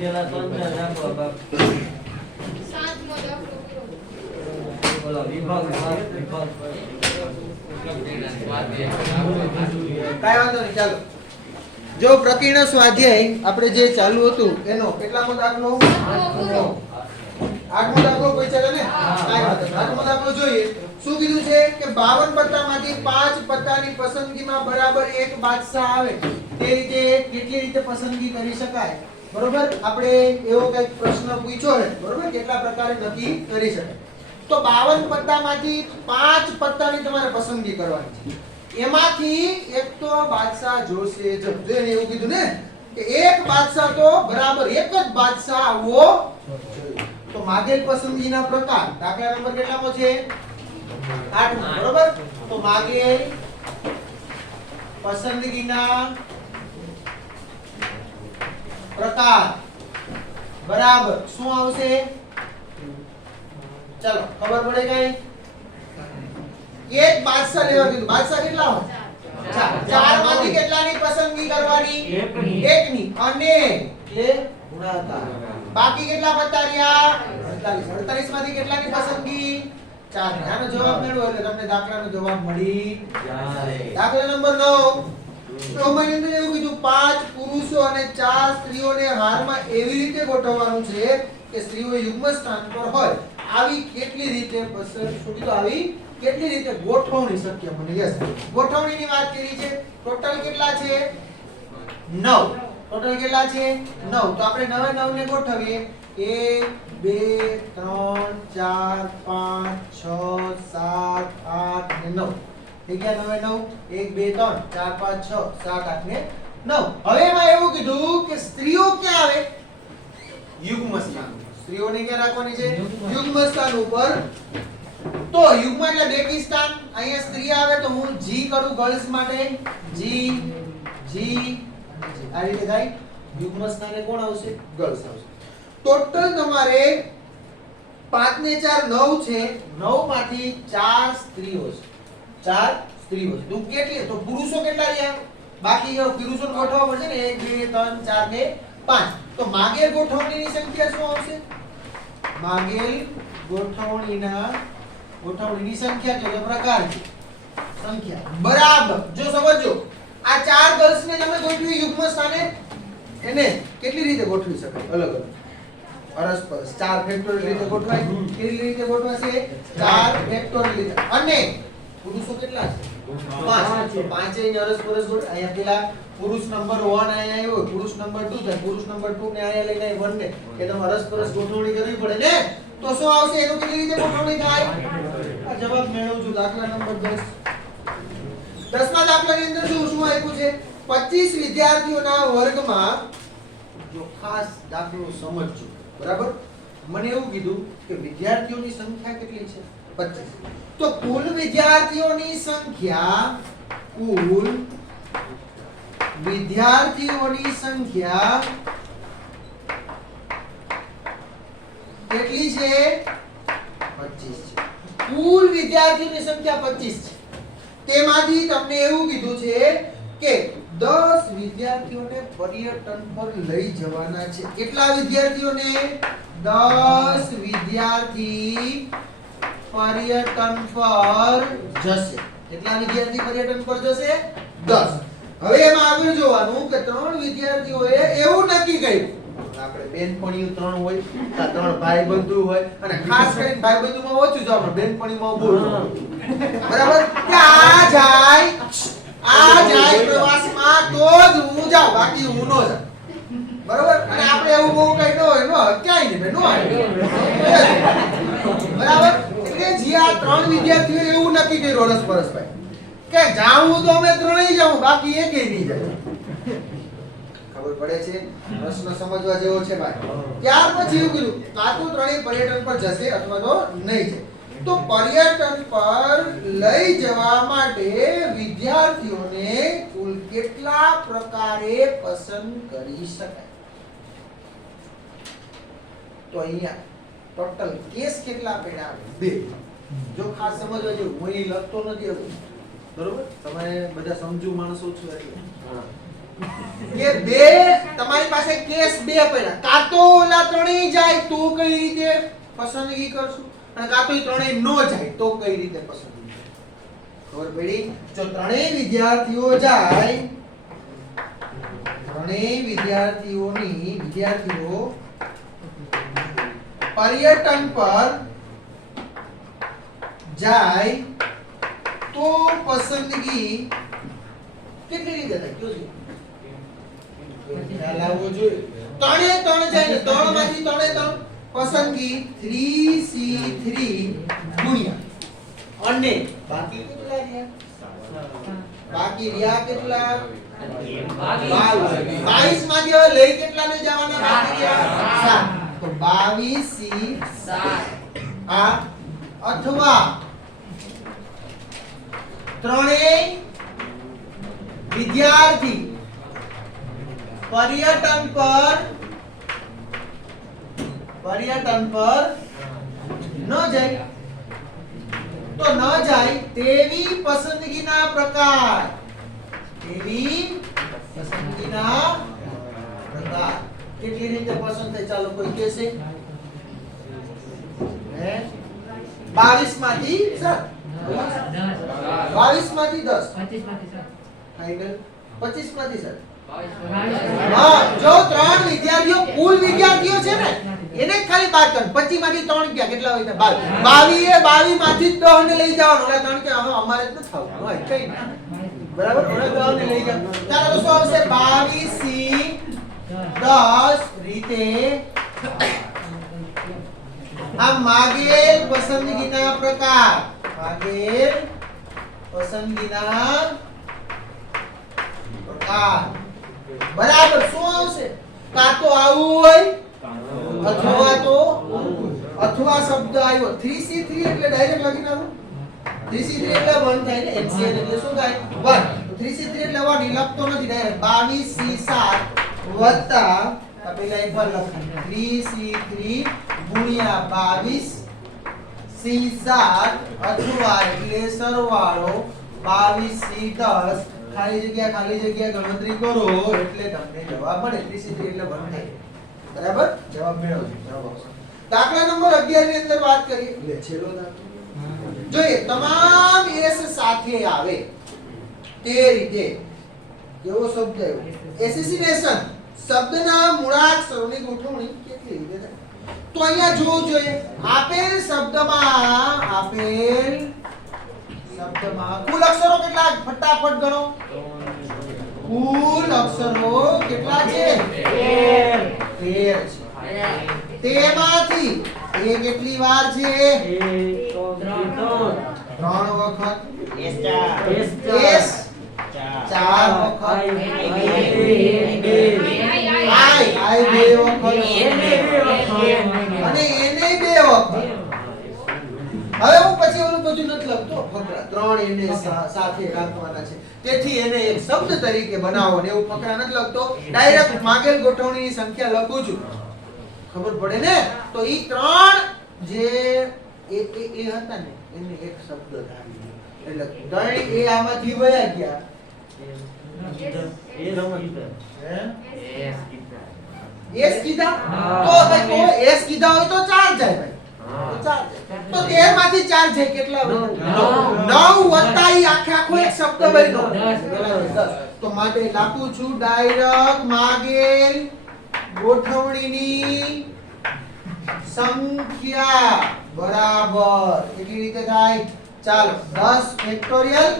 પેલા ત્રણ રાખો બાપ. સાતમો દાખલો કરો. બોલો વિભાગ વિભાગ. કાઈ વાંધો નહીં, ચાલો. જો પ્રકીર્ણ સ્વાધ્યાય આપણે જે ચાલુ હતું એનો કેટલામો દાખલો? આઠમો દાખલો કોઈ ચાલે ને? કાઈ વાંધો નહીં. આઠમો દાખલો જોઈએ. શું કીધું છે કે 52 પત્તામાંથી 5 પત્તાની પસંદગીમાં બરાબર એક બાદશાહ આવે તે રીતે કેટલી રીતે પસંદગી કરી શકાય? બરોબર, આપણે એવો કંઈક પ્રશ્ન પૂછ્યો છે, બરોબર, કેટલા પ્રકારે નક્કી કરી શકાય? તો 52 પત્તામાંથી 5 પત્તાની તમારે પસંદગી કરવાની છે. એમાંથી એક તો બાદશાહ જોશે જ. જો એને એવું કીધું ને કે એક બાદશાહ તો બરાબર એક જ બાદશાહ આવવો જોઈએ. તો માગેલ પસંદગીના પ્રકાર, દાખલા નંબર કેટલામો છે? 8મો, બરોબર. તો માગેલ પસંદગીના પ્રકાર બરાબર શું આવશે? ચલો ખબર પડે કઈ? એક બાદશાહ લેવા કીધું. બાદશાહ કેટલા હોય? 4. 4 માંથી કેટલાની પસંદગી કરવાની? એકની. અને એટલે ગુણાકાર. બાકી કેટલા પત્તા રહ્યા? 48. 48 માંથી કેટલાની પસંદગી? 4. આનો જવાબ મેળવો એટલે તમને દાખલાનો જવાબ મળી જાય. દાખલા નંબર 9. તો મને અંદર એવું કીધું 5 પુરુષો અને 4 સ્ત્રીઓને હારમાં એવી રીતે ગોઠવવાનું છે કે સ્ત્રીઓ યુગ્મ સ્થાન પર હોય. આવી કેટલી રીતે પસંદ આવી કેટલી રીતે ગોઠવણી શક્ય બને? યસ, ગોઠવણીની વાત કરી છે. ટોટલ કેટલા છે? 9. ટોટલ કેટલા છે? 9. તો આપણે 9 9 ને ગોઠવીએ. 1 2 3 4 5 6 7 8 ને 9. થઈ ગયા 9 9. 1 2 3 4 5 6 7 8 ને 9. હવે એમાં એવું કીધું કે સ્ત્રીઓ ક્યાં આવે? યુગ્મ સ્થાન. સ્ત્રીઓને ક્યાં રાખવાની છે? યુગ્મ સ્થાન ઉપર. તો યુગ્મ એટલે બેકી સ્થાન. અહીંયા સ્ત્રી આવે તો હું જી કરું ગર્લ્સ માટે. જી જી આ રીતે થાય. યુગ્મ સ્થાને કોણ આવશે? ગર્લ્સ આવશે. ટોટલ તમારે 5 ને 4 9 છે. 9 માંથી 4 સ્ત્રીઓ છે. 4 સ્ત્રીઓ છે. તો કેટલી? તો પુરુષો કેટલા રહ્યા? બાકી પુરુષોને ગોઠવવા પડશે ને 1 2 3 4 ને 5. તો માગેલ ગોઠવણીની સંખ્યા શું આવશે? માગેલ ગોઠવણીની સંખ્યા એટલે પ્રકાર છે સંખ્યા બરાબર. જો સમજો આ 4 ગર્લ્સ ને તમે ગોઠવી યુગ્મ સ્થાને, એને કેટલી રીતે ગોઠવી શકાય? અલગ અલગ અરસપરસ 4 ફેક્ટોરિયલ રીતે ગોઠવાય. કેવી રીતે ગોઠવાશે? 4 ફેક્ટોરિયલ રીતે. અને પુરુષો કેટલા છે? 5. તો 5 ને અરસપરસ ગોઠવાય. અહીંયા પેલા પુરુષ નંબર 1 અહીંયા આવ્યો, પુરુષ નંબર 2 થાય. પુરુષ નંબર 2 ને અહીંયા લઈને 1 ને કે તમે અરસપરસ ગોઠવણી કરવી પડે ને. તો શું આવશે? એનું કેવી રીતે ગોઠવણી થાય? આ જવાબ મેળવું છું. દાખલા નંબર 10. 10મા દાખલાની અંદર શું આપ્યું છે? 25 વિદ્યાર્થીઓના વર્ગમાં. જો ખાસ દાખલો સમજજો, બરાબર. મને એવું કીધું કે વિદ્યાર્થીઓની સંખ્યા કેટલી છે? 25. તો કુલ વિદ્યાર્થીઓની સંખ્યા કેટલી છે? 25 છે. કુલ વિદ્યાર્થીઓની સંખ્યા 25 છે. તેમાંથી તમને એવું કીધું છે કે 10 વિદ્યાર્થીઓને પર્યટન પર લઈ જવાના છે. કેટલા વિદ્યાર્થીઓને? 10 વિદ્યાર્થી પર્યટન પર જશે. કેટલા વિદ્યાર્થી પર્યટન પર જશે? 10. હવે એમાં આગળ જોવાનું કે 3 વિદ્યાર્થીઓએ એવું નક્કી કર્યું, આપણે બેનપણીઓ 3 હોય, 3 ભાઈબંધુ હોય, અને ખાસ કરીને ભાઈબંધુમાં ઓછું જવાનું, બેનપણીમાં બહુ જવાનું. બરાબર? કે આ જાય પ્રવાસમાં તો જ હું જાઉં, બાકી હું ન જાઉં. બરાબર? અને આપણે એવું બહુ કઈ ન હોય, ક્યાંય નહીં ભાઈ, બરાબર? એટલે જે આ 3 વિદ્યાર્થીઓ એવું નક્કી કર્યું રસપરસભાઈ કે જાવું તો અમે 3 જાવું, બાકી એકેય નહીં જાય. ખબર પડે છે? પ્રશ્ન સમજવા જેવો છે ભાઈ. ત્યાર પછી એવું કીધું કાં તો 3 પર્યટન પર જશે અથવા તો નહીં જાય. તો પર્યટન પર લઈ જવા માટે વિદ્યાર્થીઓને કુલ કેટલા પ્રકારે પસંદ કરી શકાય? તો અહીંયા ટોટલ કેસ કેટલા પડ્યા? 2. જો ખાસ સમજવા જેવું, હું અહીં લખતો નથી હતું, બરોબર? તમે બધા સમજુ માણસો છો એટલે કે બે તમારી પાસે કેસ બે પડ્યા, કાં તો ઓલા ત્રણેય જાય તો કઈ રીતે પસંદગી કરશું, અને કાં તો એ ત્રણેય નો જાય તો કઈ રીતે પસંદગી કરશું. ખબર પડી? જો ત્રણેય વિદ્યાર્થીઓ જાય, ત્રણેય વિદ્યાર્થીઓ પર્યટન પર જાય તો પસંદગી કેટલી રીતે થાય? કયો છે? ખ્યાલ આવવો જોઈએ. ત્રણે ત્રણ જાય ને ત્રણ માંથી ત્રણે ત્રણ પસંદગી 3C3 ગુણ્યા અને બાકી કેટલા રહ્યા? બાકી રહ્યા કેટલા? 22 માંથી હવે લઈ કેટલાને જવાના બાકી રહ્યા? 7. તો 22C7 આ અથવા ત્રણેય વિદ્યાર્થી પર્યટન પર ન જાય, તો ન જાય તેવી પસંદગીના પ્રકાર, કેટલી રીતે પસંદ થાય? ચાલો કોઈ કહેશે? 22 માંથી 7, 22 માંથી 10, 25 માંથી 7. હા, જો ત્રણ વિદ્યાર્થીઓ કુલ વિદ્યાર્થીઓ છે ને એને ખાલી બાદ કર. 25 માંથી 3 ગયા કેટલા હોય? 22. 22 માંથી 10 ને લઈ જવાનું. ઓલા 3 કે હવે અમારે જ ન થાવું હોય કઈ ના, બરાબર? ઓલા 10 ને લઈ જાવ. ચાલો તો શું આવશે? 22C10 રીતે આ માગેલ પસંદગીના પ્રકાર, બરાબર. શું આવશે? કાં તો આવું હોય અથવા શબ્દ આવ્યો 3C3 એટલે ડાયરેક્ટ લખી નાખો. 3C3 એટલે 1 થાય ને, NCN એટલે શું થાય? 1. તો 3C3 એટલે 1 ઈ લખતો નથી ડાયરેક્ટ. 22C7 વત્તા આ પેલા એકવાર લખાય 3C3 ગુણ્યા 22C7 અથવા એટલે સરવાળો 22C10 ખાલી જગ્યા ગણતરી કરો એટલે તમને જવાબ મળે. 3C3 એટલે 1 થાય. બરાબર? જવાબ મેળવજો. જવાબ આવશે. દાખલા નંબર 11 ની અંદર વાત કરીએ. એટલે છેલ્લો દાખલો જોઈએ. તમામ એસ સાથે આવે તે રીતે કેવો શબ્દ આવ્યો? એસેસિનેશન શબ્દના મૂળાક્ષરોની ગોઠવણી કેટલી રીતે થાય? તો અહીંયા જોવું જોઈએ. આપેલ શબ્દમાં કુલ અક્ષરો કેટલા? ફટાફટ ગણો. કુલ અક્ષરો કેટલા છે? 13 છે. તેમાંથી એ કેટલી વાર છે? 3 વખત. S 4 વખત. I 2 વખત. અને એને 2 વખત. હવે હું પછી ઓલું બધું નથી લખતો, ફકરા 3 એને સાથે રાખવાના છે. તેથી એને એક શબ્દ તરીકે બનાવો ને એવું ફકરા નથી લખતો, ડાયરેક્ટ માગેલ ગોઠવણીની સંખ્યા લખું છું. ખબર પડે ને? તો ઈ 3 જે એ હતા ને એને એક શબ્દ ધારી એટલે 3 એ આમાંથી વયા ગયા. એસ કીધા તો ભાઈ તો એસ કીધા હોય તો 4 જાય ભાઈ. તો 13 માંથી 4 જાય કેટલા? 9 વત્તા ઈ આખો એક શબ્દ બન્યો 10. તો માટે લખું છું ડાયરેક્ટ માગેલ ગોઠવણીની સંખ્યા બરાબર કેટલી રીતે થાય? ચાલો 10 ફેક્ટોરિયલ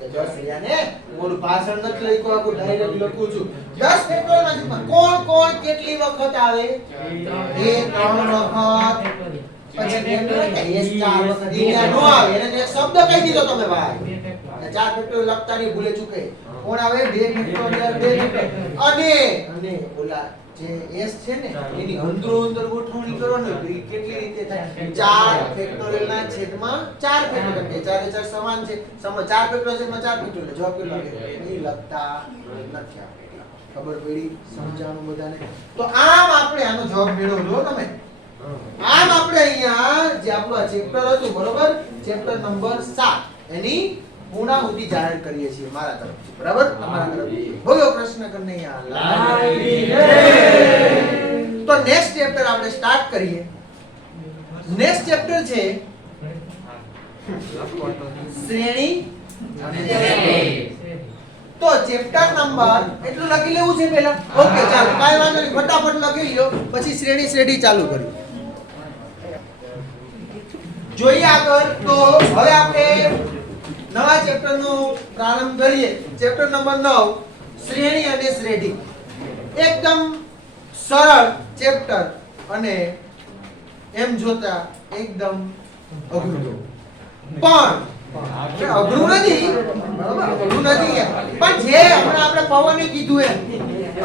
10 યાને ઓલું પાછળ નથી લખ્યું, આખું ડાયરેક્ટ લખું છું. 10 ફેક્ટોરિયલ માંથી કોણ કેટલી વખત આવે? એ 3 વખત. પછી S 4 વખત અહીંયા નો આવે એને એક શબ્દ કહી દીધો તમે ભાઈ. 4 ફેક્ટોરિયલ લખતા નહીં ભૂલે ચૂકે. કોણ આવે? 2 ફેક્ટોરિયલ 2 ફેક્ટોરિયલ અને ઓલા જે S છે ને એની અંદર ગોઠવણી કરવાની તો ઈ કેટલી રીતે થાય? 4 ફેક્ટોરિયલ ના છેદમાં 4 ફેક્ટોરિયલ કે 4 એ 4 સમાન છે. 4 ફેક્ટોરિયલ છેદમાં 4 ફેક્ટોરિયલ જવાબ કેટલો આવે? એ લખતા નથી આવડે. ખબર પડી? સમજાણું બધાને? તો આમ આપણે આનો જવાબ મેળવજો તમે. આમ આપણે અહીંયા જે આપણું ચેપ્ટર હતું બરોબર, ચેપ્ટર નંબર 7 એની પૂર્ણાહુતિ જાહેર કરીએ છીએ મારા તરફથી, બરાબર? તમારા તરફથી બોલો કૃષ્ણ કનૈયા લાલ કી જય. તો નેક્સ્ટ ચેપ્ટર આપણે સ્ટાર્ટ કરીએ. નેક્સ્ટ ચેપ્ટર છે શ્રેણી અને શ્રેણી. તો ચેપ્ટર નંબર એટલું લખી લેવું છે પહેલા. ઓકે ચાલો, કાઈ વાંધો નહીં, ફટાફટ લખી લ્યો, પછી શ્રેણી શ્રેણી ચાલુ કરીએ. જોઈએ આગળ. તો હવે આપણે નવા ચેપ્ટરનો પ્રારંભ કરીએ. ચેપ્ટર નંબર 9 શ્રેણી અને શ્રેણી. એકદમ સરળ ચેપ્ટર અને એમ જોતા એકદમ અઘરું. પણ અઘરું નથી, બરાબર? અઘરું નથી, પણ જે હમણાં આપણે પવને કીધું એમ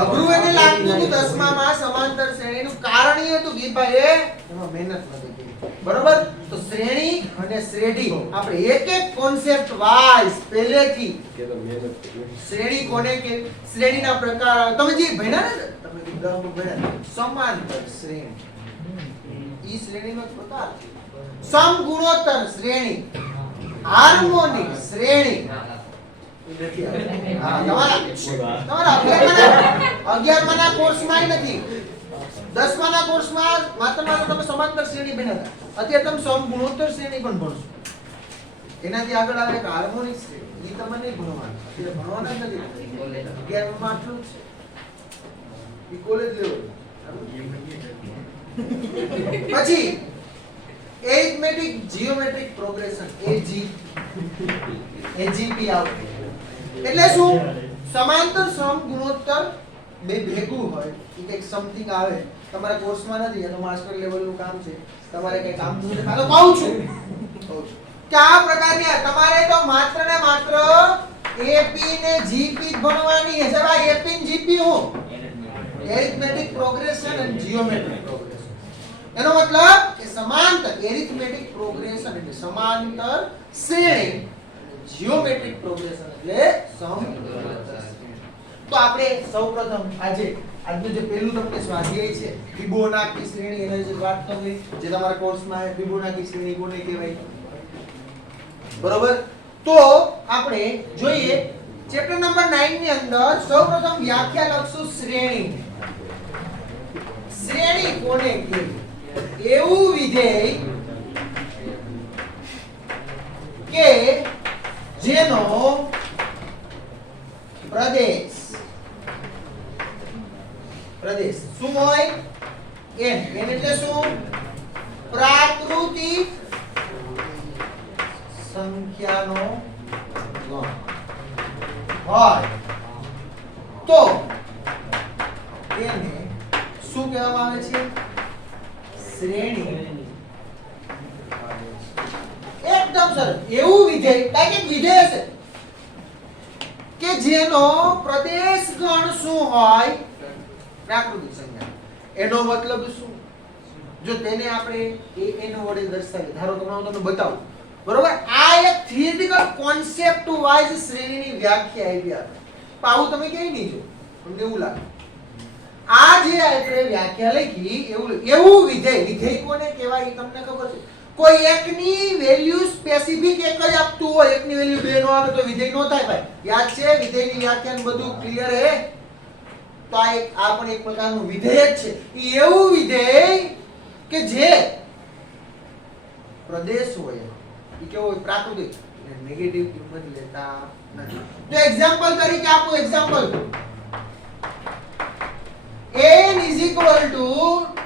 અઘરું એને લાગતું હતું 10માં સમાંતર શ્રેણીનું કારણ એ હતું કે ભાઈ એમાં મહેનત નથી કરી, બરાબર? તો શ્રેણી અને શ્રેણી આપણે એક એક કોન્સેપ્ટ વાઇઝ પહેલેથી શ્રેણી કોને કે શ્રેણીના પ્રકાર તમે જે ભણ્યા ને, તમે ઉદાહરણ ભણ્યા સમાંતર શ્રેણી, ઈ શ્રેણીનો પ્રકાર, સમગુણોત્તર શ્રેણી, હાર્મોનિક શ્રેણી. તમારા 11માના કોર્સમાં નથી, 10માના કોર્સમાં માત્ર તમે સમાંતર શ્રેણી ભણ્યા હતા. અત્યારે તમે સમગુણોત્તર શ્રેણી પણ ભણશો. એનાથી આગળ આવે કે હાર્મોનિક શ્રેણી, ઈ તમને નહીં ભણવાનું, અત્યારે ભણવાના જ નથી. 11માં આટલું જ છે, ઈ કોલેજ લેવલ. પછી એરિથમેટિક જીઓમેટ્રિક પ્રોગ્રેશન, એજીપી આવશે. એટલે શું? સમાંતર સમગુણોત્તર બે ભેગું હોય એ કંઈક સમથિંગ આવે. તમારા કોર્સમાં નથી, તો માસ્ટર લેવલનું કામ છે. તમારે કંઈ કામ છે તો કહું છું કે આ પ્રકારની તમારે તો માત્ર ને માત્ર એપી ને જીપી ભણવાની છે. ભાઈ એપી ને જીપી હું એરિથમેટિક પ્રોગ્રેશન અને જીઓમેટ્રિક પ્રોગ્રેશન. એનો મતલબ કે સમાંતર એરિથમેટિક પ્રોગ્રેશન એટલે સમાંતર શ્રેણી, જીઓમેટ્રિક પ્રોગ્રેશન એટલે સમગુણોત્તર શ્રેણી. તો આપણે સૌપ્રથમ આજનું જે પહેલું તમને સ્વાધ્યાય છે ફિબોનાકી શ્રેણી, એના વિશે વાત કરી જે તમારા કોર્સમાં છે. ફિબોનાકી શ્રેણી કોને કહેવાય, બરોબર? તો આપણે જોઈએ ચેપ્ટર નંબર 9 ની અંદર સૌપ્રથમ વ્યાખ્યા લખશું શ્રેણી. શ્રેણી કોને કહેવાય? એવું વિધેય કે જેનો પ્રદેશ શું હોય? n એટલે શું? પ્રાકૃતિક સંખ્યાનો ગણ હોય તો એને શું કહેવામાં આવે છે? શ્રેણી. એકદમ સરસ. એવું વિધેય, કાંઈક વિધેય છે કે જેનો પ્રદેશ ગણ શું હોય? પ્રાકૃતિક સંખ્યા. એનો મતલબ શું? જો તેને આપણે an વડે દર્શાવીએ, ધારો કે હું તમને બતાવું, બરોબર? આ એક થિયરિટિકલ કોન્સેપ્ટ વાઇઝ શ્રેણીની વ્યાખ્યા આવી છે. પાવું તમે ક્યાંય નહીં જો, તમને એવું લાગે. આ જે આપણે વ્યાખ્યા લખી એવું વિધેય કોને કહેવાય તમને ખબર છે? કોઈ એકની વેલ્યુ સ્પેસિફિક એક જ આપતું હોય, એકની વેલ્યુ 2 નો આવે તો વિધેય નો થાય. ભાઈ યાદ છે વિધેયની વ્યાખ્યા બધું ક્લિયર હે? તો આ પણ એક પ્રકારનું વિધેય જ છે. એવું વિધેય કે જે પ્રદેશ હોય એ કેવો હોય? પ્રાકૃતિક. નેગેટિવ કિંમત લેતા નથી. તો એક્ઝામ્પલ તરીકે આપો. Example n is equal to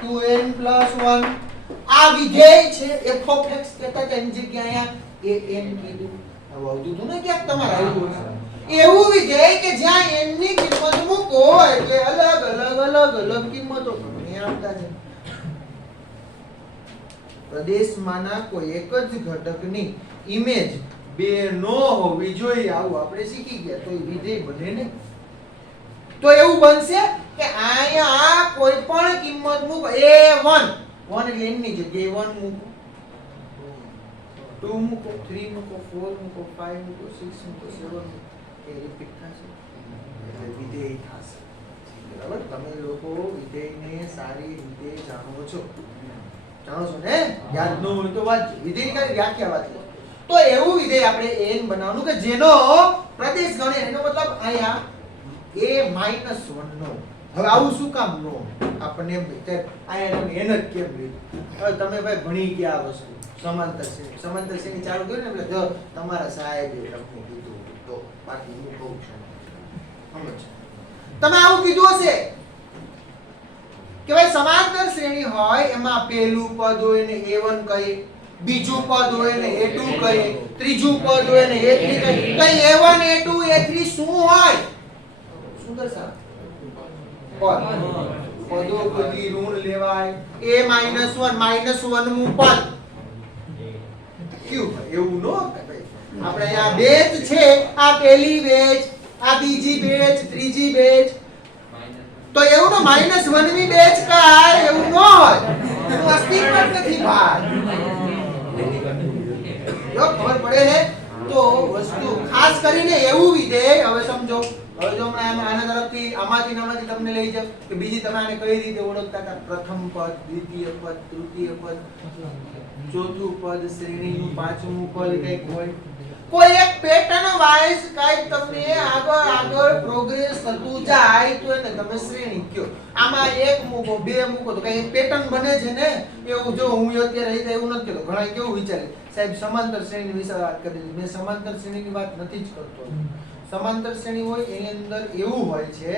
2n plus 1. આ વિધેય છે f of x કહેતા કે એની જગ્યાએ અહીંયા an કીધું. હવે આવતું હતું ને ક્યાંક તમારે આવ્યું હશે. એવું વિધેય કે જ્યાં n ની કિંમત મૂકો એટલે અલગ કિંમતો અહીંયા આવતા છે. પ્રદેશમાંના કોઈ એક જ ઘટકની ઇમેજ 2 નો હોવી જોઈએ. આવું આપણે શીખી ગયા. તો એ વિધેય બને ને. તો એવું બનશે કે અહીંયા કોઈ પણ કિંમત મૂકો a1 એટલે n ની જગ્યાએ 1 મૂકો, 2 મૂકો, 3 મૂકો, 4 મૂકો, 5 મૂકો, 6 મૂકો, 7 મૂકો, એ રિપીટ થશે એટલે વિધેય થશે. બરાબર? તમે લોકો વિધેયને સારી રીતે જાણો છો ને? યાદ ન હોય તો વાંચો. વિધેયની ખાલી વ્યાખ્યા વાંચો. તો તો એવું વિધેય આપણે n બનાવવાનું કે જેનો પ્રદેશ ગણે, એનો મતલબ અહીંયા a -1 નો. હવે આવું શું કામ નો? આપણને એમ કે અહીંયા તમે n જ કેમ લીધું? હવે તમે ભાઈ ભણી ગયા આ વસ્તુ સમાંતર શ્રેણી ચાલુ કર્યું ને એટલે જો તમારા સાહેબે તમને કીધું તો બાકી હું કહું છું સમજ. તમે આવું કીધું હશે કે ભાઈ સમાંતર શ્રેણી હોય એમાં પહેલું પદ હોય ને a1 કહીએ, બીજું પદ હોય ને a2 કહીએ, ત્રીજું પદ હોય ને a3 કહીએ. કઈ a1 a2 a3 શું હોય? શું દર્શાવે? પદ. પદો બધી ઋણ લેવાય. a-1 -1મું પદ ક્યુ એવું નો કે ભાઈ આપણે અહીંયા બેચ છે, આ પહેલી બેચ, આ બીજી બેચ, ત્રીજી બેચ, તો એવું નો -1 મી બેચ કાય એવું નો હોય. એનું અસ્તિત્વ જ નથી ભાઈ. જો ખબર પડે ને તો વસ્તુ ખાસ કરીને એવું વિધેય. હવે સમજો, હવે જો હમણાં આના તરફથી આમાંથી તમને લઈ જાવ કે બીજી તમે આને કઈ રીતે ઓળખતા હતા? પ્રથમ પદ, દ્વિતીય પદ, તૃતીય પદ, ચોથું પદ, શ્રેણીનું પાંચમું પદ કઈક હોય. કોઈ એક પેટર્ન વાઇઝ કઈક તમને આગળ પ્રોગ્રેસ થતું જાય તો એને તમે શ્રેણી કહો. આમાં એક મૂકો, બે મૂકો તો કઈ પેટર્ન બને છે ને. એવું જો હું અત્યારે રહી એવું નથી કહેતો. ઘણા કેવું વિચારે સાહેબ સમાંતર શ્રેણી વિશે વાત કરી. મેં સમાંતર શ્રેણીની વાત નથી જ કરતો. સમાંતર શ્રેણી હોય એની અંદર એવું હોય છે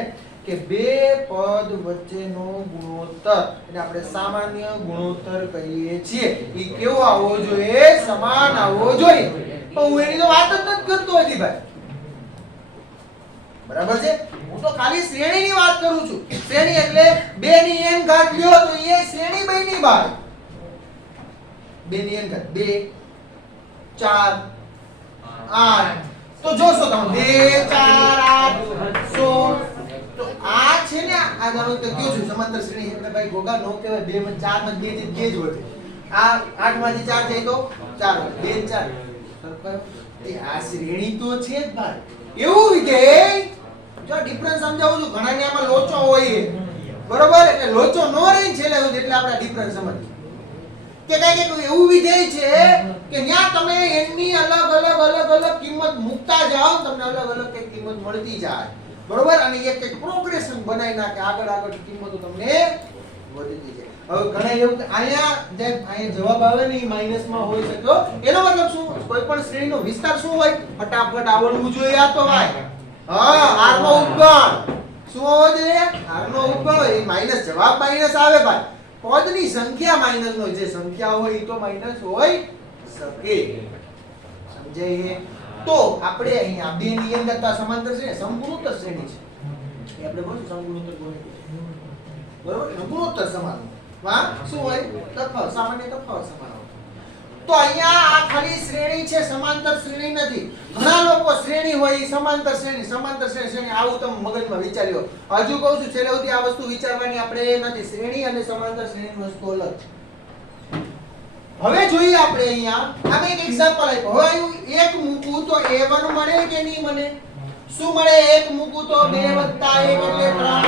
કે બે પદ વચ્ચેનો ગુણોત્તર એટલે આપણે સામાન્ય ગુણોત્તર કહીએ છીએ. એ કેવો આવવો જોઈએ? સમાન આવવો જોઈએ. તો હું એની તો વાત જ નથી કરતો હજી ભાઈ. બરાબર છે? હું તો ખાલી શ્રેણીની વાત કરું છું. શ્રેણી એટલે 2 ની n ઘાત લ્યો તો એ શ્રેણી બની ભાઈ. 2 ની n ઘાત 2 4 8 તો જોશો તમે 2 4 8 16. તો આ છે ને આ તમે તો કયો છું સમાંતર શ્રેણી એટલે ભાઈ ગોગા નો કહેવાય. 2 માં 4 માં 2 જ વધે. આ 8 માંથી 4 જાય તો 4 2 4. આ શ્રેણી તો છે જ ભાઈ. એવું વિધેય જો ડિફરન્સ સમજાવું છું. ઘણા ને આમાં લોચો હોય બરોબર, એટલે લોચો નો રહી છેલ્લે સુધી એટલે આપણે ડિફરન્સ સમજીએ કે કઈ એવું વિધેય છે કે ત્યાં તમે n ની અલગ કિંમત મૂકતા જાઓ તમને અલગ કઈ કિંમત મળતી જાય બરોબર. અને એક પ્રોગ્રેશન બનાવી નાખે, આગળ કિંમતો તમને વધતી જાય. હવે ઘણા એવું કે અહીંયા જવાબ આવે ને માઈનસ માં હોઈ શકે. એનો મતલબ શું? કોઈ પણ શ્રેણીનો વિસ્તાર શું હોય ફટાફટ આવડવું જોઈએ. આ તો ભાઈ r નો ઉપગણ શું હોવો જોઈએ? r નો ઉપગણ હોય. એ માઈનસ જવાબ માઈનસ આવે ભાઈ. પદની સંખ્યા માઈનસ નો જે સંખ્યા હોય એ તો માઈનસ હોય શકે. સમજાય? તો આપણે અહીંયા 2 ની અંદર સમાંતર છે, સમગુણોત્તર શ્રેણી છે. એ આપણે બોલું સમગુણોત્તર બોલીએ બરોબર. ગુણોત્તર સમાન વા શું હોય? તફાવત, સામાન્ય તફાવત સમાન હોય. તો અહીંયા આ ખાલી શ્રેણી છે, સમાંતર શ્રેણી નથી. ઘણા લોકો શ્રેણી હોય સમાંતર શ્રેણી આવું તમે મગજમાં વિચાર્યો. હજુ કહું છું છેલ્લે સુધી આ વસ્તુ વિચારવાની આપણે નથી. શ્રેણી અને સમાંતર શ્રેણીની વસ્તુ અલગ છે. હવે જોઈએ આપણે અહીંયા આમે એક એક્ઝામ્પલ આપ્યો. હવે આયું 1 મૂકું તો a1 મળે કે નહીં મળે? શું મળે? 1 મૂકું તો 2 + 1 એટલે 3.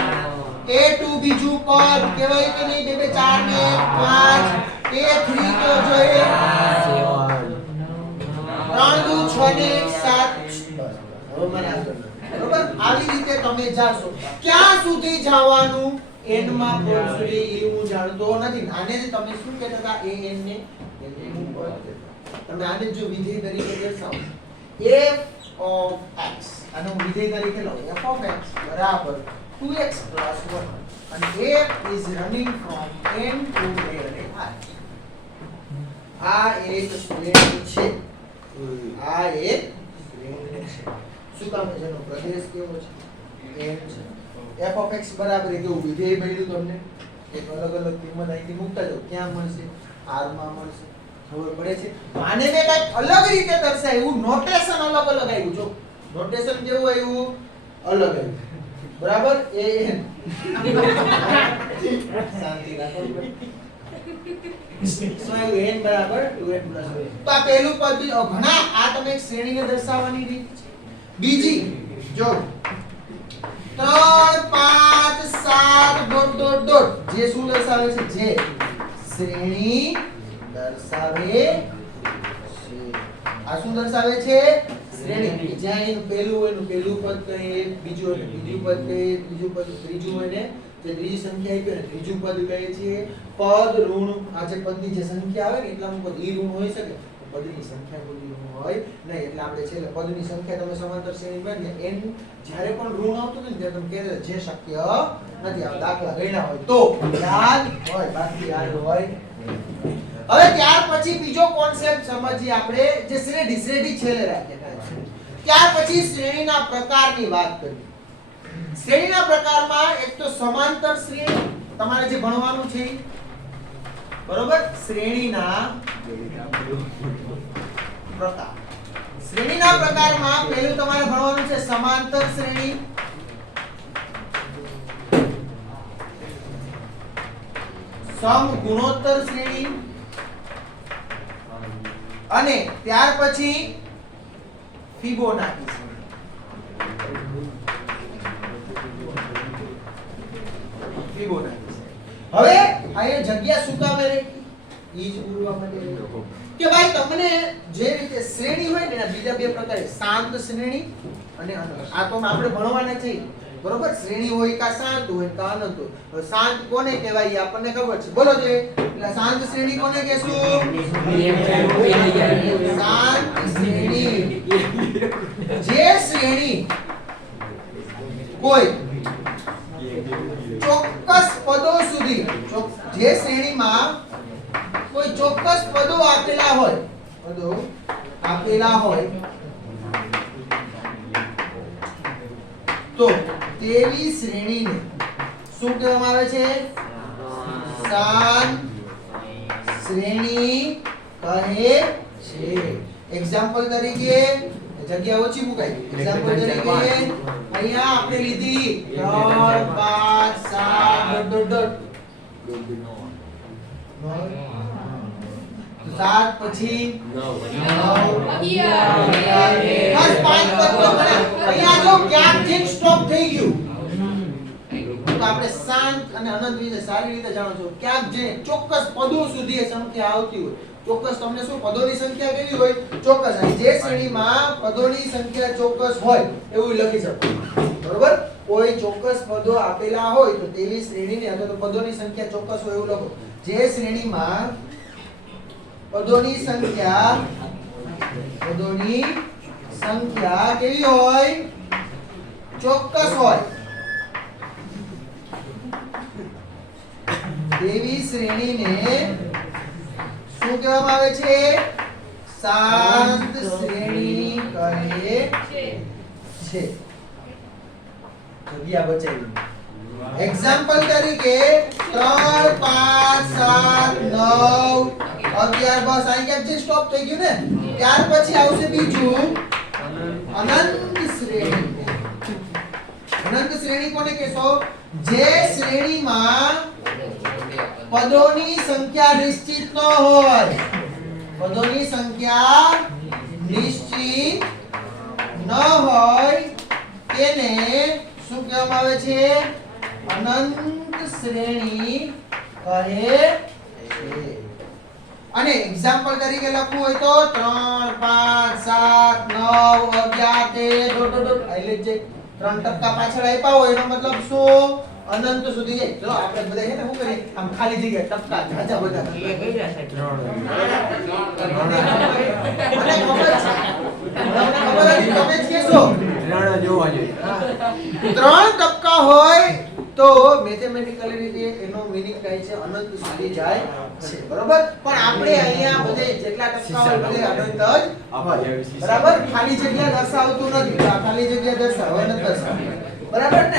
a2 બીજું પદ કહેવાય કે નહીં? 2 2 4 ને 5. a3 તો જોઈએ 3 2 6 ને 7. હવે મને બરોબર આવી રીતે તમે જાશો. ક્યાં સુધી જવાનું? n માં પહોંચશે એ હું જાણતો નથી. આને તમે શું કહેતા હતા? an ને તમે આને જો વિધેય તરીકે દર્શાવો f of x, આનો વિધેય તરીકે લો f of x બરાબર 2x + 1 અને f is running from n to a અને આ એક શ્રેણી છે. આ એક શ્રેણી છે. શું કામ છે? એનો પ્રદેશ કેવો છે? n છે. f of x બરાબર કેવું વિધેય મળ્યું તમને? એક અલગ કિંમત અહીંથી મૂકતા જાઓ. ક્યાં મળશે? r માં મળશે. ખબર પડે છે? આને મેં કંઈક અલગ રીતે દર્શાવ્યું. નોટેશન અલગ આવ્યું. જો નોટેશન કેવું આવ્યું? અલગ આવ્યું બરાબર. an શાંતિ રાખો. n બરાબર 2n + 1. તો આ પહેલું પદ ઘણા આ તમે એક શ્રેણીને દર્શાવવાની રીત છે. બીજી જો 3 5 7 ... જે શું દર્શાવે છે? જે શ્રેણી દર્શાવે છે. આ આ શું દર્શાવે છે શ્રેણી જ્યાં એનું પહેલું હોય એનું પહેલું પદ કહીએ બીજું હોય બીજું પદ કહીએ ત્રીજું પદ ત્રીજું હોય ને જે ત્રીજી સંખ્યા આપી ને ત્રીજું પદ કહે છે પદ ઋણ આ જે પદની જે સંખ્યા આવે ને એટલાનું પદ ઈ ઋણ હોઈ શકે પદની સંખ્યા કોઈ ઋણ હોય નહીં એટલે આપણે છેલ્લે પદની સંખ્યા તમે સમાંતર શ્રેણીમાં ને n જ્યારે પણ ઋણ આવતું ને ત્યારે તમે કહે જે શક્ય નથી આ દાખલા ગણ્યા હોય તો યાદ હોય બાકી યાદ હોય હવે ત્યાર પછી બીજો કોન્સેપ્ટ સમજીએ આપણે જે શ્રેણી છેલ્લે રાખીએ ત્યાર પછી શ્રેણીના પ્રકારની વાત કરીએ શ્રેણીના પ્રકારમાં એક તો સમાંતર શ્રેણી તમારે જે ભણવાનું છે બરોબર શ્રેણીના પ્રકાર શ્રેણીના પ્રકારમાં પહેલું તમારે ભણવાનું છે સમાંતર શ્રેણી સમગુણોત્તર શ્રેણી અને ત્યાર પછી ફિબોનાકી શ્રેણી ફિબોનાકી હવે અહીંયા જગ્યા શું કામ રહી ઈ જ પૂરવા માટે કે ભાઈ તમને જે રીતે શ્રેણી હોય ને એના બીજા બે પ્રકાર છે શાંત શ્રેણી અને અનંત આ તો આપણે ભણવાના છે બરોબર શ્રેણી હોય કા શાંત હોય કા અનંત હોય હવે શાંત કોને કહેવાય એ આપણને ખબર છે બોલો જે એટલે શાંત શ્રેણી કોને કહેશું શાંત શ્રેણી જે શ્રેણી કોઈ ચોક્કસ પદો સુધી જે શ્રેણીમાં કોઈ ચોક્કસ પદો આપેલા હોય તો તેવી શ્રેણીને શું કહેવામાં આવે છે શાંત શ્રેણી કહે છે એક્ઝામ્પલ તરીકે જગ્યા ઓછી મુકાઈ એક્ઝામ્પલ તરીકે અહીંયા આપણે લીધી 3 5 7 સાત પછી 9 બસ પાંચ પદ તો અહીંયા જો ક્યાંક જીન સ્ટોપ થઈ ગયું તો આપણે શાંત અને અનંત વિશે સારી રીતે જાણો છો ક્યાંક જે ચોક્કસ પદો સુધી એ સંખ્યા આવતી હોય ચોક્કસ તમને શું પદોની સંખ્યા કેવી હોય ચોક્કસ જે શ્રેણીમાં પદોની સંખ્યા ચોક્કસ હોય એવું લખી શકો બરોબર કોઈ ચોક્કસ પદો આપેલા હોય તો તેવી શ્રેણીને અથવા તો પદોની સંખ્યા ચોક્કસ હોય એવું લખો જે શ્રેણીમાં પદોની સંખ્યા કેવી હોય ચોક્કસ હોય તેવી શ્રેણીને શું કહેવામાં આવે છે શાંત શ્રેણી કહે છે જગ્યા બચાવી એક્ઝામ્પલ તરીકે 3 5 7 9 11 બસ અહીં ક્યાંક જે સ્ટોપ થઈ ગયું ને ત્યાર પછી આવશે બીજું અનંત શ્રેણી કોને કહેશો જે શ્રેણીમાં પદોની સંખ્યા નિશ્ચિત ન હોય પદોની સંખ્યા નિશ્ચિત ન હોય તેને શું કહેવામાં આવે છે અનંત શ્રેણી કહે છે અને એક્ઝામ્પલ તરીકે લખવું હોય તો 3 5 7 9 11 13 એટલે જે 3 ટકા પાછળ આપ્યા હોય એનો મતલબ શું અનંત સુધી જાય જો આપણે બધા છે ને શું કરીએ આમ ખાલી જગ્યા ટપકા જાજા બધા એ કઈ રહ્યા છે મને ખબર છે તમે જ કહેશો ત્રણ જોવા જોઈએ 3 ટપકા હોય તો મેથેમેટિકલી રીતે એનો મીનિંગ થાય છે અનંત સુધી જાય છે બરોબર પણ આપણે અહીંયા બધે જેટલા ટપકા હોય બધે અનંત જ હોય બરાબર ખાલી જગ્યા દર્શાવતું નથી આ ખાલી જગ્યા દર્શાવે નથી દર્શાવે બરાબર ને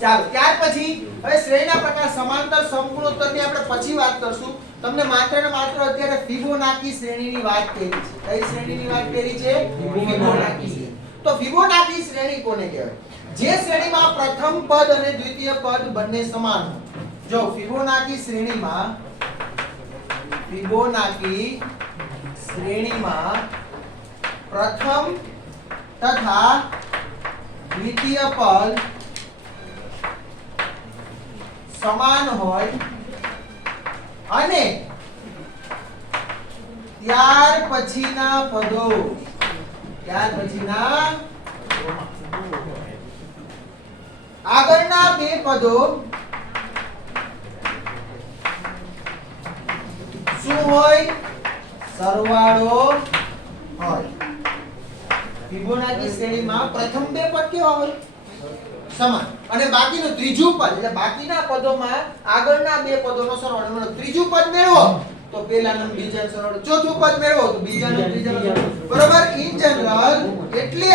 ચાલો ત્યાર પછી હવે શ્રેણીના પ્રકાર સમાંતર સમગુણોત્તરની આપણે પછી વાત કરશું તમને માત્ર ને માત્ર અત્યારે ફિબોનાકી શ્રેણીની વાત કરી છે કઈ શ્રેણીની વાત કરી છે ફિબોનાકી તો ફિબોનાકી શ્રેણી કોને કહેવાય જે શ્રેણીમાં પ્રથમ પદ અને દ્વિતીય પદ બંને સમાન હોય જો ફિબોનાકી શ્રેણીમાં પ્રથમ તથા દ્વિતીય પદ સમાન હોય અને ત્યાર પછીના પદો આગળના બે પદો શું હોય? સરવાળો હોય. ફિબોનાચી શ્રેણીમાં પ્રથમ બે પદ કેવા હોય? સમાન. અને બાકીનું ત્રીજું પદ એટલે બાકીના પદોમાં આગળના બે પદોનો સરવાળો મળે. ત્રીજું પદ મેળવો તો પહેલાનું બીજાનો સરવાળો, ચોથું પદ મેળવો તો બીજાનું ત્રીજાનો સરવાળો. બરોબર? ઇન જનરલ એટલે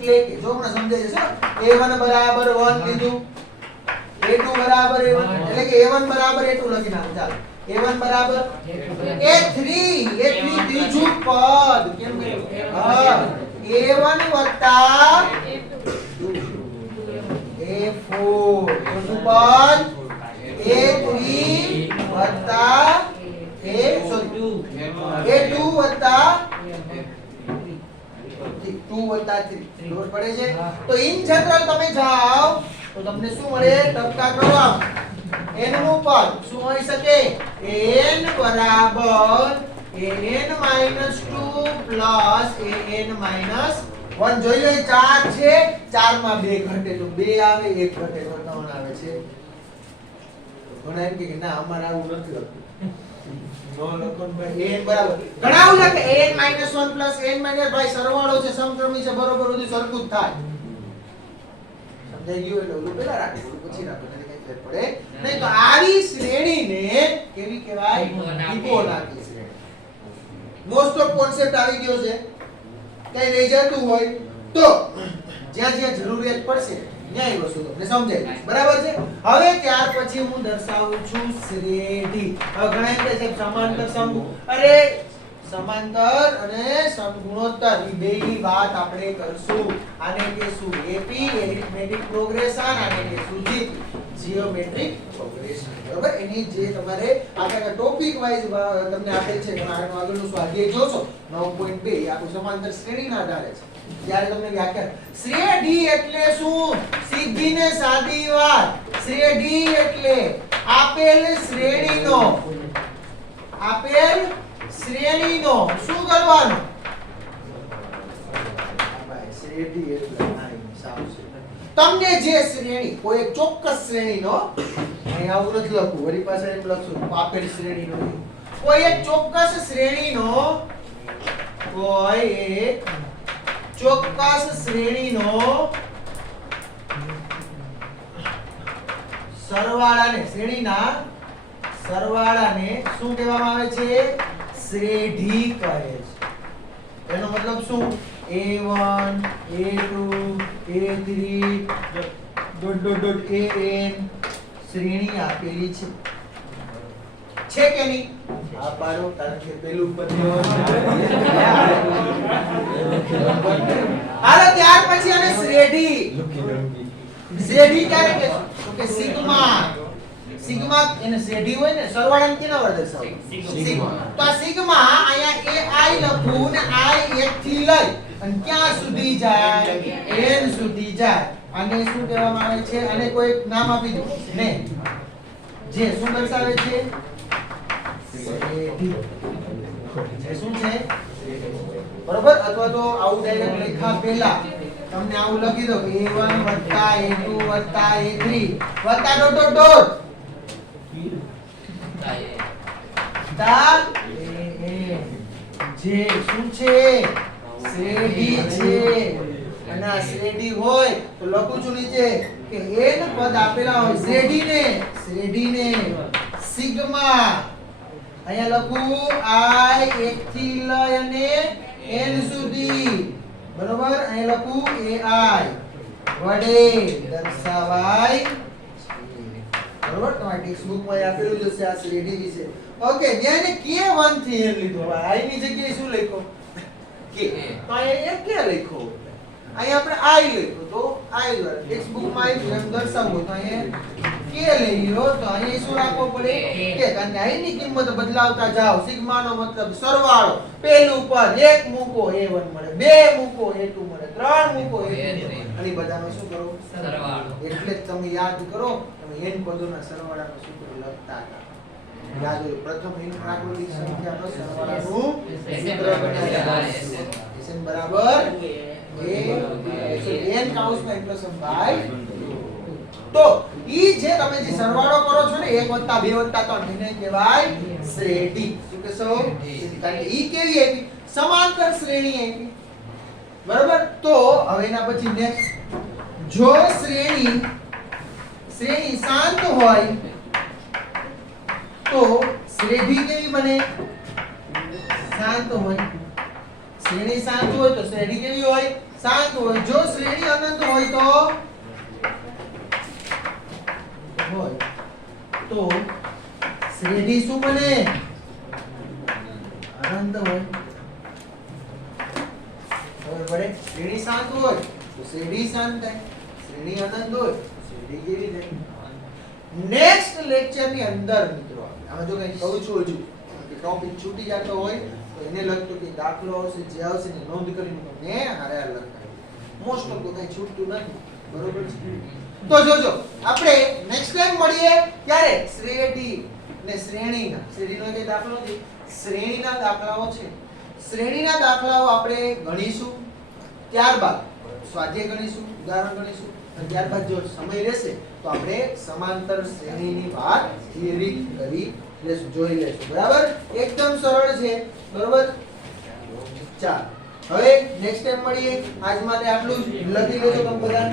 કે જો મને સમજાય છે a1 બરાબર 1 લીધું, a2 બરાબર a1 એટલે કે a1 બરાબર a2 લખી નાખો. ચાલો a1 બરાબર a3 ત્રીજું પદ કેમ કર્યું? હા a1 વત્તા a4 ચોથું પદ a3 વત્તા a2 વત્તા 2 વત્તા 3 ખબર પડે છે? તો ઇન જનરલ તમે જાઓ તો તમને શું મળે? ટપકા કરવા n નું પદ શું હોઈ શકે? n બરાબર an -2 an -1 જોઈ લો. 4 છે, 4 માં 2 ઘટે તો 2 આવે, 1 ઘટે તો 3 આવે છે. ઘણા એમ કે ના અમારે આવું નથી લખતું. નો લખો ભાઈ an બરાબર ઘણા આવું લખે an -1 n ભાઈ સરવાળો છે, સમક્રમી છે, બરોબર બધું સરખું જ થાય. સમજાઈ ગયું? એટલે ઓલું પેલા રાખો, ઓલું પછી રાખો, એટલે કઈ ફેર પડે નહીં. તો આવી શ્રેણીને કેવી કહેવાય? ફિબોનાચી શ્રેણી. મોસ્ટ ઓફ કોન્સેપ્ટ આવી ગયો છે. કઈ રહી જતું હોય તો જ્યાં જ્યાં જરૂરિયાત પડશે ત્યાં એ વસ્તુ તમને સમજાય જશે. બરાબર છે? હવે ત્યાર પછી હું દર્શાવું છું શ્રેઢી. હવે ઘણા એમ કહે છે સમાંતર સમગુણ. અરે સમાંતર અને સમગુણોત્તર એ બેની વાત આપણે કરશું. આને કહેશું એપી એરિથમેટિક પ્રોગ્રેશન, આને કહેશું જીઓમેટ્રિક પ્રોગ્રેશન. બરાબર? એની જે તમારે આગળના ટોપિક વાઇઝ તમને આપેલ છે તમે આગળનું સ્વાધ્યાય જોશો 9.2 એ આખું સમાંતર શ્રેણીના આધારે છે. ત્યારે તમને વ્યાખ્યા શ્રેઢી એટલે શું? સીધી ને સાદી વાત. શ્રેઢી એટલે આપેલ શ્રેણીનો શું કરવાનું? શ્રેઢી એટલે તમને જે શ્રેણી કોઈ એક ચોક્કસ શ્રેણીનો અહીં આવું નથી લખવું, વળી પાછળ એમ લખશું આપેલ શ્રેણીનો કોઈ એક ચોક્કસ શ્રેણીનો શ્રેણીના સરવાળાને શું કહેવામાં આવે છે? શ્રેઢી કહે છે. એનો મતલબ શું? a1 a2 a3 an શ્રેણી આપેલી છે કે નહીં? આ પાડો, કારણ કે પેલું પદ હાલો ત્યાર પછી આને શ્રેઢી ક્યારે કહેશું? તો કે સિગ્મા એને શ્રેઢી હોય ને સરવાળાને કેના વડે દર્શાવો? સિગ્મા. તો આ સિગ્મા અહીંયા ai લખું ને i 1 થી લઈ અને ક્યાં સુધી જાય? n સુધી જાય. આને શું કહેવામાં આવે છે? આને કોઈ નામ આપી દો ને જે શું દર્શાવે છે? શ્રેઢી. જે શું છે? બરોબર? અથવા તો આવું ડાયરેક્ટ લખા પહેલા તમને આવું લખી દો a1 a2 a3 ડોટ જે શું છે? શ્રેઢી છે. અને આ શ્રેઢી હોય તો લખું છું નીચે કે n પદ આપેલા હોય શ્રેઢીને સિગ્મા અહીંયા લખું i 1 થી લઈ અને n સુધી. બરોબર? અહીંયા લખું ai વડે દર્શાવાય. બરોબર? તમારી ટેક્સ્ટ બુકમાં આપેલું જ હશે આ શ્રેઢી વિશે. ઓકે, જ્યાં k1 થી n લીધો. હવે i ની જગ્યાએ શું લખ્યો? k. તો અહીંયા કે લખ્યો? અહીંયા આપણે i લખ્યો તો i દ્વારા ટેક્સ્ટ બુકમાં આવ્યું એમ દર્શાવવું તો અહીંયા k લઈ લો તો અહીંયા શું રાખવો પડે? k. કારણ કે i ની કિંમત બદલાવતા જાઓ. સિગ્મા નો મતલબ સરવાળો. પહેલું પદ 1 મૂકો a1 મળે, 2 મૂકો a2 મળે, 3 મૂકો a3 મળે. અને બધાનો શું કરો? સરવાળો. એટલે જ તમે યાદ કરો તમે n પદોના સરવાળાનો સૂત્ર લખતા હતા. યાદ હોય પ્રથમ હિંદ પ્રાકૃતિક સંખ્યાનો સરવાળાનું સૂત્ર બનાવ્યા SN બરાબર n કાઉન્સમાં n + 1/2 તો ઈ જે તમે જે સરવાળો કરો છો ને 1 + 2 + 3 એને કહેવાય શ્રેણી શું કહેશો કારણ કે ઈ કેવી હતી સમાંતર શ્રેણી હતી બરાબર તો હવે એના પછી નેક્સ્ટ જો શ્રેણી શાંત હોય તો શ્રેઢી કેવી બને શાંત હોય શ્રેણી શાંત હોય તો શ્રેઢી કેવી હોય શાંત હોય જો શ્રેણી અનંત હોય તો શ્રેઢી શું બને અનંત હોય ખબર પડે શ્રેણી શાંત હોય તો શ્રેઢી શાંત થાય શ્રેણી અનંત હોય શ્રેઢી કેવી થાય નેક્સ્ટ લેક્ચર ની અંદર મિત્રો આમાં જો કઈ કહું છું હજુ કે ટોપિક છૂટી જતો હોય તો એને લગતો કે દાખલો આવશે જે આવશે ને નોંધ કરીને તમને હારે લખતા મોસ્ટ ઓફ તો કઈ છૂટતું નથી બરોબર છે તો જોજો આપણે નેક્સ્ટ ટાઈમ મળીએ ક્યારે શ્રેણી ને શ્રેણીનો જે દાખલો છે શ્રેણીના દાખલાઓ છે શ્રેણીના દાખલાઓ આપણે ગણીશું ત્યારબાદ સ્વાધ્યાય ગણીશું ઉદાહરણ ગણીશું અને ત્યારબાદ જો સમય રહેશે તો આપણે સમાંતર શ્રેણીની વાત થિયરી કરી લેશું જોઈ લેશું બરાબર એકદમ સરળ છે બરોબર ચાલ હવે નેક્સ્ટ ટાઈમ મળીએ આજ માટે આટલું જ લખી લેજો તમે બધા